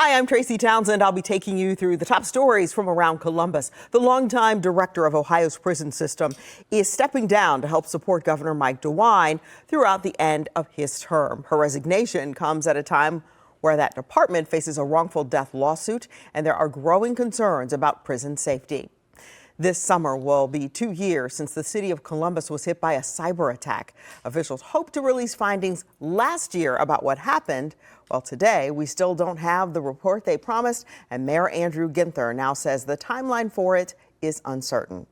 Hi, I'm Tracy Townsend. I'll be taking you through the top stories from around Columbus. The longtime director of Ohio's prison system is stepping down to help support Governor Mike DeWine throughout the end of his term. Her resignation comes at a time where that department faces a wrongful death lawsuit, and there are growing concerns about prison safety. This summer will be 2 years since the city of Columbus was hit by a cyber attack. Officials hope to release findings last year about what happened. Well, today we still don't have the report they promised, and Mayor Andrew Ginther now says the timeline for it is uncertain.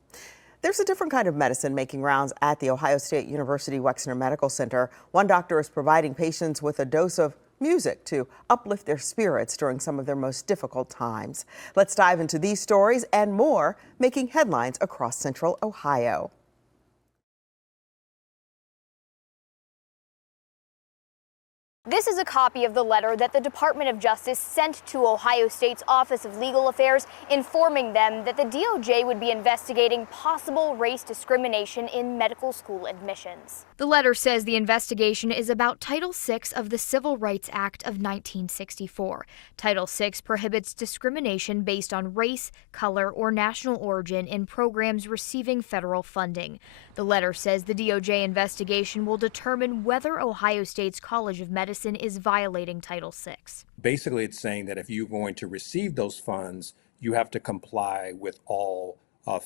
There's a different kind of medicine making rounds at the Ohio State University Wexner Medical Center. One doctor is providing patients with a dose of music to uplift their spirits during some of their most difficult times. Let's dive into these stories and more making headlines across Central Ohio. This is a copy of the letter that the Department of Justice sent to Ohio State's Office of Legal Affairs, informing them that the DOJ would be investigating possible race discrimination in medical school admissions. The letter says the investigation is about Title VI of the Civil Rights Act of 1964. Title VI prohibits discrimination based on race, color, or national origin in programs receiving federal funding. The letter says the DOJ investigation will determine whether Ohio State's College of Medicine is violating Title VI. Basically, it's saying that if you're going to receive those funds, you have to comply with all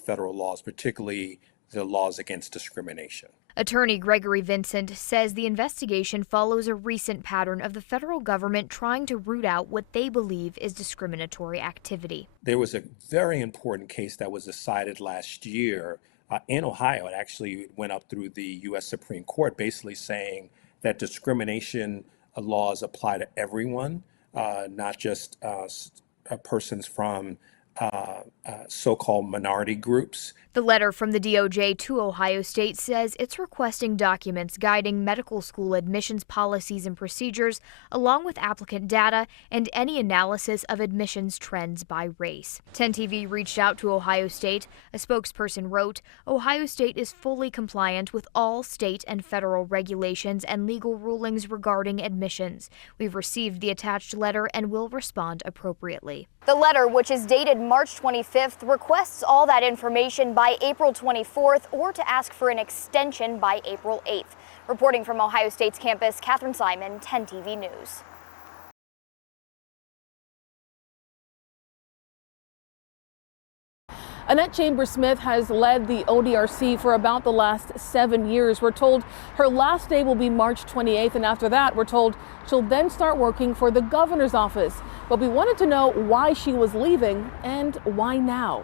federal laws, particularly the laws against discrimination. Attorney Gregory Vincent says the investigation follows a recent pattern of the federal government trying to root out what they believe is discriminatory activity. There was a very important case that was decided last year in Ohio. It actually went up through the U.S. Supreme Court, basically saying that discrimination laws apply to everyone, not just persons from so-called minority groups. The letter from the DOJ to Ohio State says it's requesting documents guiding medical school admissions policies and procedures, along with applicant data and any analysis of admissions trends by race. 10TV reached out to Ohio State. A spokesperson wrote, "Ohio State is fully compliant with all state and federal regulations and legal rulings regarding admissions. We've received the attached letter and will respond appropriately." The letter, which is dated March 25th, requests all that information by April 24th or to ask for an extension by April 8th. Reporting from Ohio State's campus, Catherine Simon, 10TV News. Annette Chambers-Smith has led the ODRC for about the last 7 years. We're told her last day will be March 28th, and after that, we're told she'll then start working for the governor's office. But we wanted to know why she was leaving and why now.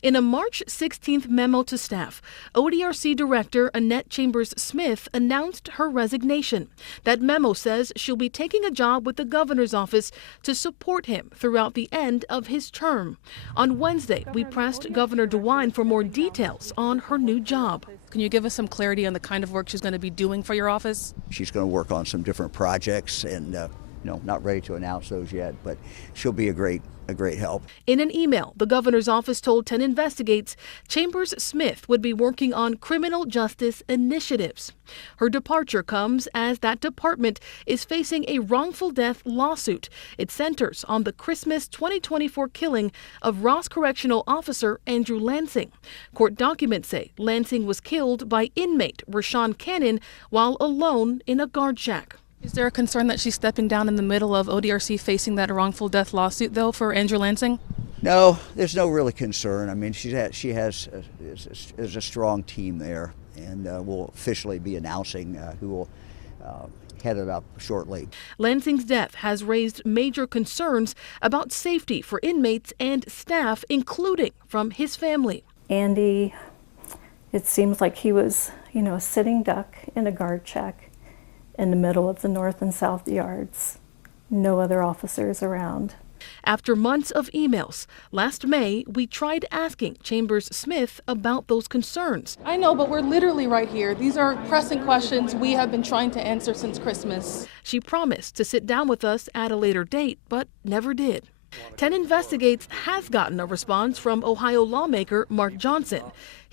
In a March 16th memo to staff, ODRC Director Annette Chambers-Smith announced her resignation. That memo says she'll be taking a job with the governor's office to support him throughout the end of his term. On Wednesday, we pressed Governor DeWine for more details on her new job. Can you give us some clarity on the kind of work she's going to be doing for your office? She's going to work on some different projects, and not ready to announce those yet, but she'll be a great help. In an email, the governor's office told 10 Investigates Chambers-Smith would be working on criminal justice initiatives. Her departure comes as that department is facing a wrongful death lawsuit. It centers on the Christmas 2024 killing of Ross Correctional Officer Andrew Lansing. Court documents say Lansing was killed by inmate Rashawn Cannon while alone in a guard shack. Is there a concern that she's stepping down in the middle of ODRC facing that wrongful death lawsuit, though, for Andrew Lansing? No, there's no really concern. I mean, is a strong team there, and we'll officially be announcing who will head it up shortly. Lansing's death has raised major concerns about safety for inmates and staff, including from his family. Andy, it seems like he was, a sitting duck in a guard shack in the middle of the north and south yards. No other officers around. After months of emails, last May, we tried asking Chambers-Smith about those concerns. I know, but we're literally right here. These are pressing questions we have been trying to answer since Christmas. She promised to sit down with us at a later date, but never did. 10 Investigates has gotten a response from Ohio lawmaker Mark Johnson.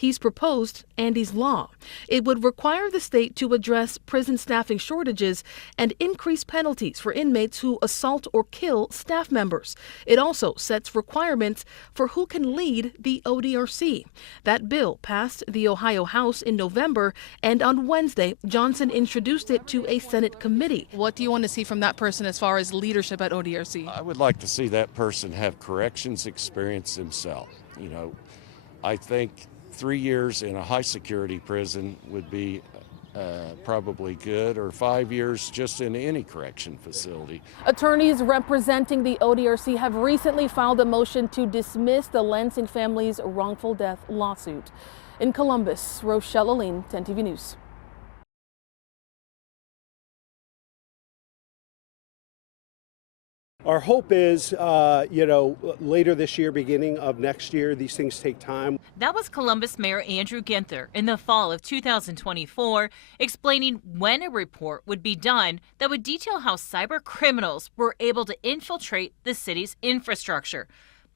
He's proposed Andy's Law. It would require the state to address prison staffing shortages and increase penalties for inmates who assault or kill staff members. It also sets requirements for who can lead the ODRC. That bill passed the Ohio House in November, and on Wednesday, Johnson introduced it to a Senate committee. What do you want to see from that person as far as leadership at ODRC? I would like to see that person have corrections experience himself. I think 3 years in a high security prison would be probably good, or 5 years just in any correction facility. Attorneys representing the ODRC have recently filed a motion to dismiss the Lansing family's wrongful death lawsuit. In Columbus, Rochelle Aline, 10 TV News. Our hope is, later this year, beginning of next year, these things take time. That was Columbus Mayor Andrew Ginther in the fall of 2024, explaining when a report would be done that would detail how cyber criminals were able to infiltrate the city's infrastructure.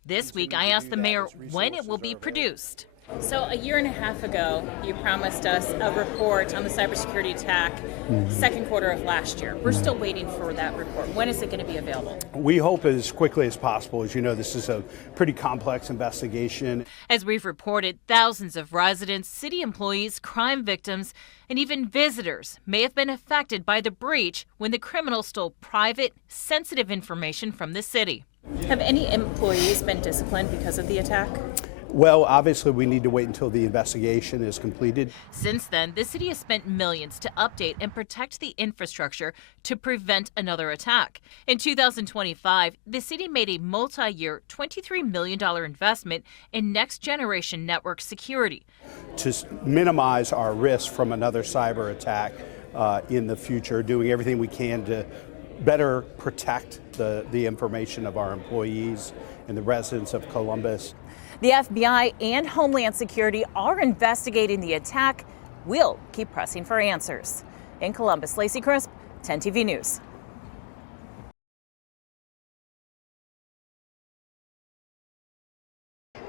This week, I asked the mayor when it will be produced. So a year and a half ago, you promised us a report on the cybersecurity attack, second quarter of last year. We're still waiting for that report. When is it going to be available? We hope as quickly as possible. As you know, this is a pretty complex investigation. As we've reported, thousands of residents, city employees, crime victims, and even visitors may have been affected by the breach when the criminals stole private, sensitive information from the city. Have any employees been disciplined because of the attack? Well, obviously, we need to wait until the investigation is completed. Since then, the city has spent millions to update and protect the infrastructure to prevent another attack. In 2025, the city made a multi-year $23 million investment in next-generation network security. To minimize our risk from another cyber attack in the future, doing everything we can to better protect the information of our employees and the residents of Columbus. The FBI and Homeland Security are investigating the attack. We'll keep pressing for answers. In Columbus, Lacey Crisp, 10 TV News.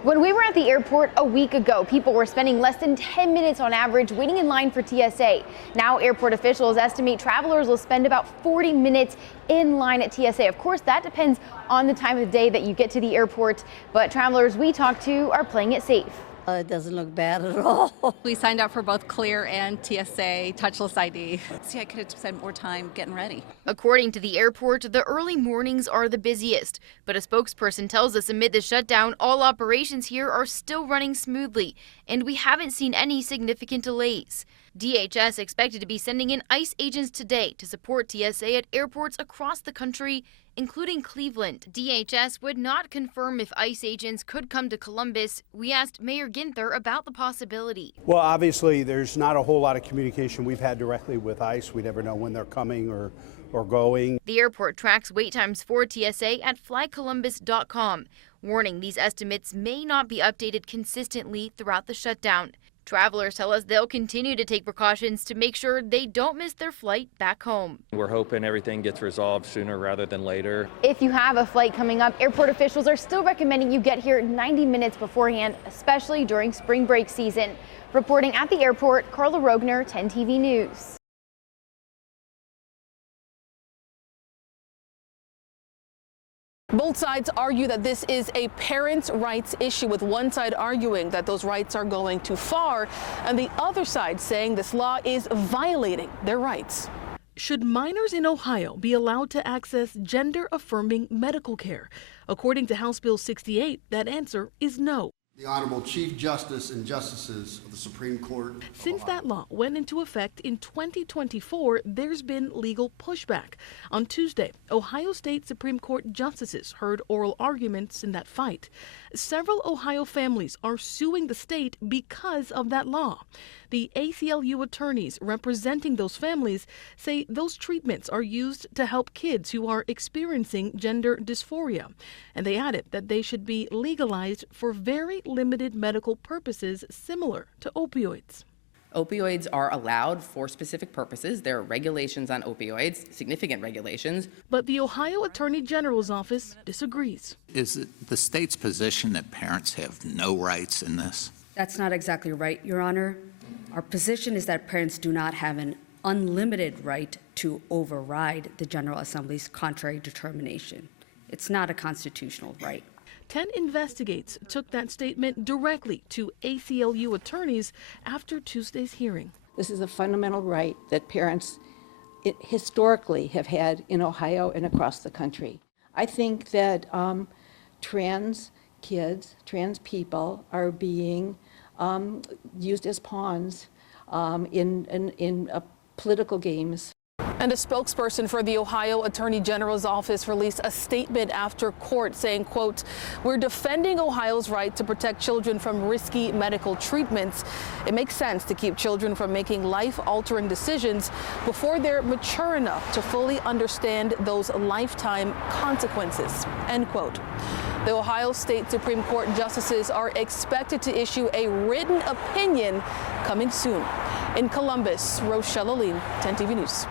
When we were at the airport a week ago, people were spending less than 10 minutes on average waiting in line for TSA. Now airport officials estimate travelers will spend about 40 minutes in line at TSA. Of course, that depends on the time of the day that you get to the airport, but travelers we talked to are playing it safe. It doesn't look bad at all. We signed up for both Clear and TSA touchless ID. See, I could have spent more time getting ready. According to the airport, the early mornings are the busiest, but a spokesperson tells us amid the shutdown, all operations here are still running smoothly, and we haven't seen any significant delays. DHS expected to be sending in ICE agents today to support TSA at airports across the country, including Cleveland. DHS would not confirm if ICE agents could come to Columbus. We asked Mayor Ginther about the possibility. Well, obviously, there's not a whole lot of communication we've had directly with ICE. We never know when they're coming or going. The airport tracks wait times for TSA at flycolumbus.com, warning these estimates may not be updated consistently throughout the shutdown. Travelers tell us they'll continue to take precautions to make sure they don't miss their flight back home. We're hoping everything gets resolved sooner rather than later. If you have a flight coming up, airport officials are still recommending you get here 90 minutes beforehand, especially during spring break season. Reporting at the airport, Carla Rogner, 10 TV News. Both sides argue that this is a parents' rights issue, with one side arguing that those rights are going too far, and the other side saying this law is violating their rights. Should minors in Ohio be allowed to access gender-affirming medical care? According to House Bill 68, that answer is no. The Honorable Chief Justice and Justices of the Supreme Court. Since that law went into effect in 2024, there's been legal pushback. On Tuesday, Ohio State Supreme Court justices heard oral arguments in that fight. Several Ohio families are suing the state because of that law. The ACLU attorneys representing those families say those treatments are used to help kids who are experiencing gender dysphoria. And they added that they should be legalized for very limited medical purposes similar to opioids. Opioids are allowed for specific purposes. There are regulations on opioids, significant regulations. But the Ohio Attorney General's office disagrees. Is it the state's position that parents have no rights in this? That's not exactly right, Your Honor. Our position is that parents do not have an unlimited right to override the General Assembly's contrary determination. It's not a constitutional right. 10 Investigates took that statement directly to ACLU attorneys after Tuesday's hearing. This is a fundamental right that parents historically have had in Ohio and across the country. I think that trans kids, trans people are being used as pawns in political games. And a spokesperson for the Ohio Attorney General's office released a statement after court saying, quote, "We're defending Ohio's right to protect children from risky medical treatments. It makes sense to keep children from making life-altering decisions before they're mature enough to fully understand those lifetime consequences," end quote. The Ohio State Supreme Court justices are expected to issue a written opinion coming soon. In Columbus, Rochelle Aline, 10 TV News.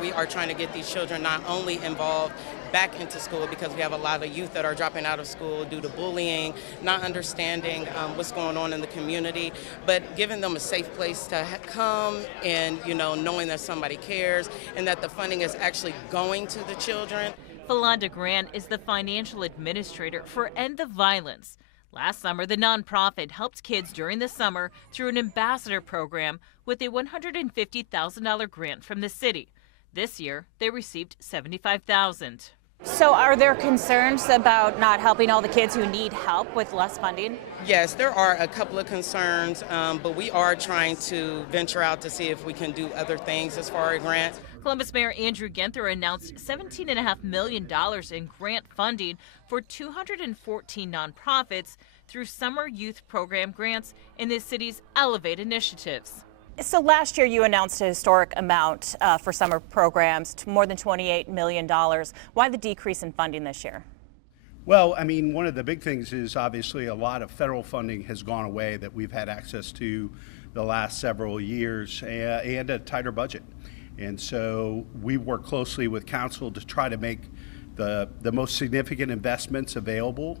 We are trying to get these children not only involved back into school, because we have a lot of youth that are dropping out of school due to bullying, not understanding what's going on in the community, but giving them a safe place to come and, knowing that somebody cares and that the funding is actually going to the children. Philonda Grant is the financial administrator for End the Violence. Last summer, the nonprofit helped kids during the summer through an ambassador program with a $150,000 grant from the city. This year, they received $75,000. So are there concerns about not helping all the kids who need help with less funding? Yes, there are a couple of concerns, but we are trying to venture out to see if we can do other things as far as grants. Columbus Mayor Andrew Ginther announced $17.5 million in grant funding for 214 nonprofits through summer youth program grants in the city's Elevate initiatives. So last year you announced a historic amount for summer programs, more than $28 million. Why the decrease in funding this year? Well, I mean, one of the big things is obviously a lot of federal funding has gone away that we've had access to the last several years, and a tighter budget. And so we work closely with council to try to make the most significant investments available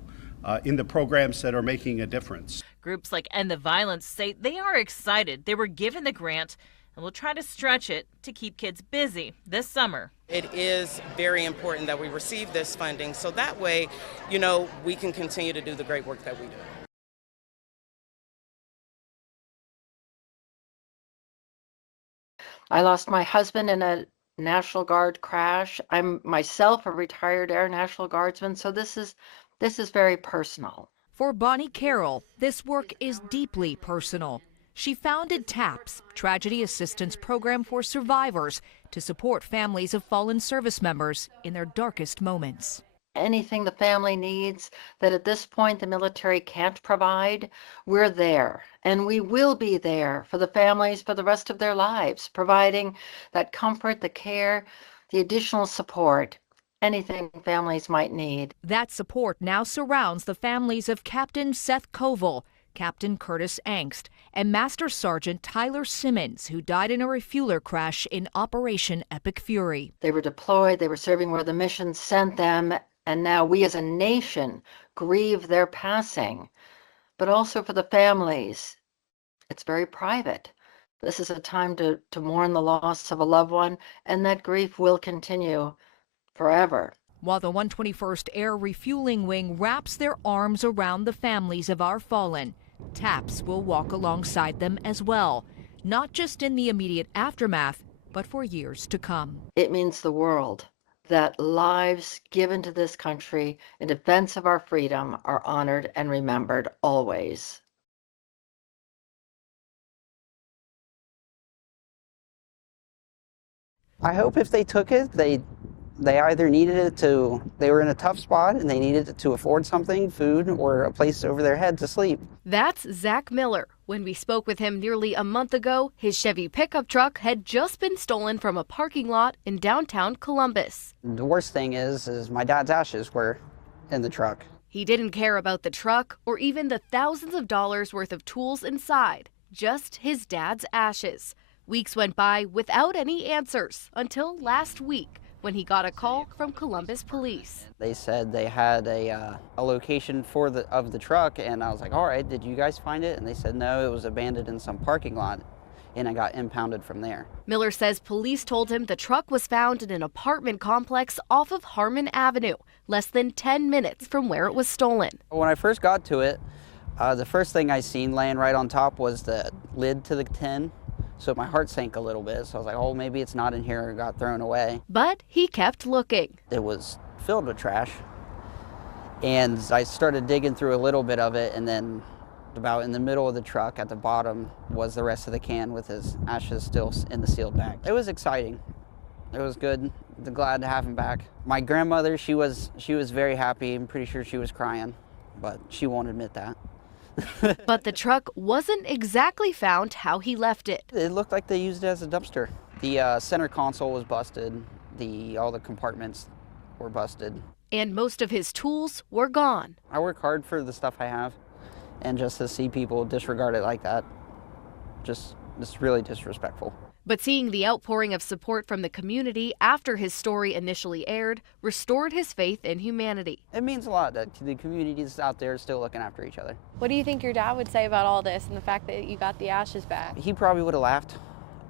in the programs that are making a difference. Groups like End the Violence say they are excited they were given the grant and will try to stretch it to keep kids busy this summer. It is very important that we receive this funding so that way, we can continue to do the great work that we do. I lost my husband in a National Guard crash. I'm myself a retired Air National Guardsman, so this is very personal. For Bonnie Carroll, this work is deeply personal. She founded TAPS, Tragedy Assistance Program for Survivors, to support families of fallen service members in their darkest moments. Anything the family needs that at this point the military can't provide, we're there. And we will be there for the families for the rest of their lives, providing that comfort, the care, the additional support. Anything families might need. That support now surrounds the families of Captain Seth Koval, Captain Curtis Angst, and Master Sergeant Tyler Simmons, who died in a refueler crash in Operation Epic Fury. They were deployed, they were serving where the mission sent them, and now we as a nation grieve their passing. But also for the families, it's very private. This is a time to mourn the loss of a loved one, and that grief will continue forever. While the 121st Air Refueling Wing wraps their arms around the families of our fallen, TAPS will walk alongside them as well, not just in the immediate aftermath, but for years to come. It means the world that lives given to this country in defense of our freedom are honored and remembered always. I hope if they took it, they either needed it they were in a tough spot and they needed it to afford something, food, or a place over their head to sleep. That's Zach Miller. When we spoke with him nearly a month ago, his Chevy pickup truck had just been stolen from a parking lot in downtown Columbus. The worst thing is my dad's ashes were in the truck. He didn't care about the truck or even the thousands of dollars worth of tools inside, just his dad's ashes. Weeks went by without any answers until last week, when he got a call from Columbus police. They said they had a location of the truck, and I was like, all right, did you guys find it? And they said no, it was abandoned in some parking lot, and it got impounded from there. Miller says police told him the truck was found in an apartment complex off of Harmon Avenue, less than 10 minutes from where it was stolen. When I first got to it, the first thing I seen laying right on top was the lid to the tin. So my heart sank a little bit. So I was like, oh, maybe it's not in here or got thrown away. But he kept looking. It was filled with trash. And I started digging through a little bit of it, and then about in the middle of the truck at the bottom was the rest of the can with his ashes still in the sealed bag. It was exciting. It was good. Glad to have him back. My grandmother, she was very happy. I'm pretty sure she was crying, but she won't admit that. But the truck wasn't exactly found how he left it. It looked like they used it as a dumpster. The center console was busted. All the compartments were busted. And most of his tools were gone. I work hard for the stuff I have, and just to see people disregard it like that, it's really disrespectful. But seeing the outpouring of support from the community after his story initially aired restored his faith in humanity. It means a lot that the communities out there still looking after each other. What do you think your dad would say about all this and the fact that you got the ashes back? He probably would have laughed.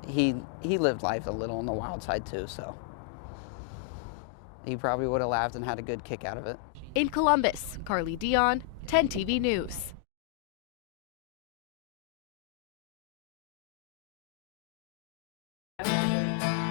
He lived life a little on the wild side too, so he probably would have laughed and had a good kick out of it. In Columbus, Carly Dion, 10 TV News.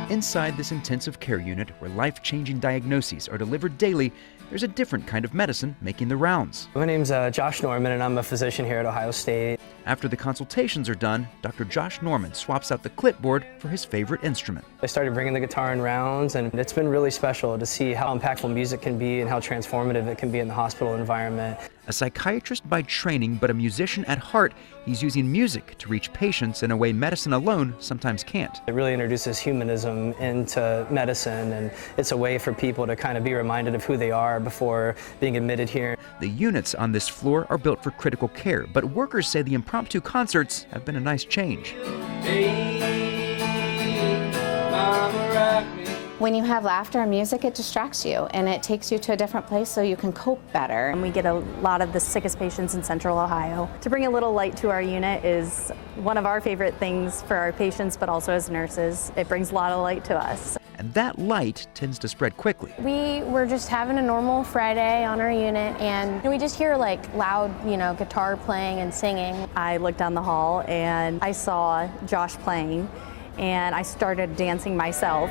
Inside this intensive care unit where life-changing diagnoses are delivered daily, there's a different kind of medicine making the rounds. My name's Josh Norman, and I'm a physician here at Ohio State. After the consultations are done, Dr. Josh Norman swaps out the clipboard for his favorite instrument. I started bringing the guitar in rounds, and it's been really special to see how impactful music can be and how transformative it can be in the hospital environment. A psychiatrist by training, but a musician at heart, he's using music to reach patients in a way medicine alone sometimes can't. It really introduces humanism into medicine, and it's a way for people to kind of be reminded of who they are before being admitted here. The units on this floor are built for critical care, but workers say the impromptu concerts have been a nice change. When you have laughter and music, it distracts you and it takes you to a different place so you can cope better. And we get a lot of the sickest patients in Central Ohio. To bring a little light to our unit is one of our favorite things for our patients, but also as nurses. It brings a lot of light to us. And that light tends to spread quickly. We were just having a normal Friday on our unit, and we just hear like loud, guitar playing and singing. I looked down the hall and I saw Josh playing, and I started dancing myself.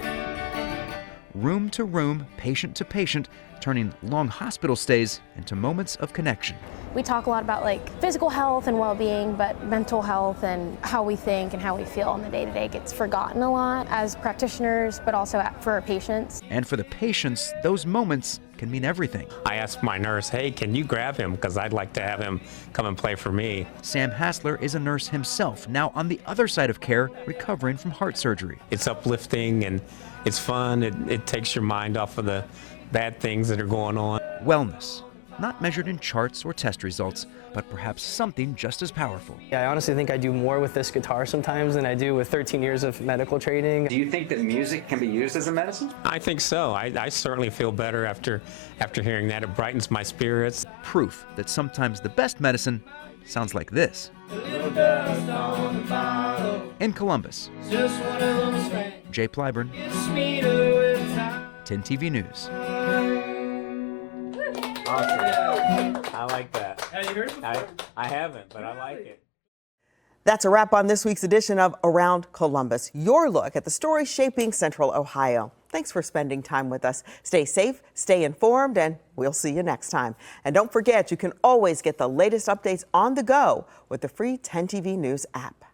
Room to room, patient to patient, turning long hospital stays into moments of connection. We talk a lot about like physical health and well-being, but mental health and how we think and how we feel on the day-to-day gets forgotten a lot as practitioners, but also for our patients. And for the patients, those moments can mean everything. I asked my nurse, hey, can you grab him? Because I'd like to have him come and play for me. Sam Hassler is a nurse himself, now on the other side of care, recovering from heart surgery. It's uplifting and it's fun. It takes your mind off of the bad things that are going on. Wellness, not measured in charts or test results, but perhaps something just as powerful. Yeah, I honestly think I do more with this guitar sometimes than I do with 13 years of medical training. Do you think that music can be used as a medicine? I think so. I certainly feel better after hearing that. It brightens my spirits. Proof that sometimes the best medicine sounds like this. In Columbus, Jay Plyburn, 10 TV News. Awesome. I like that. I haven't, but I like it. That's a wrap on this week's edition of Around Columbus, your look at the stories shaping Central Ohio. Thanks for spending time with us. Stay safe, stay informed, and we'll see you next time. And don't forget, you can always get the latest updates on the go with the free 10 TV News app.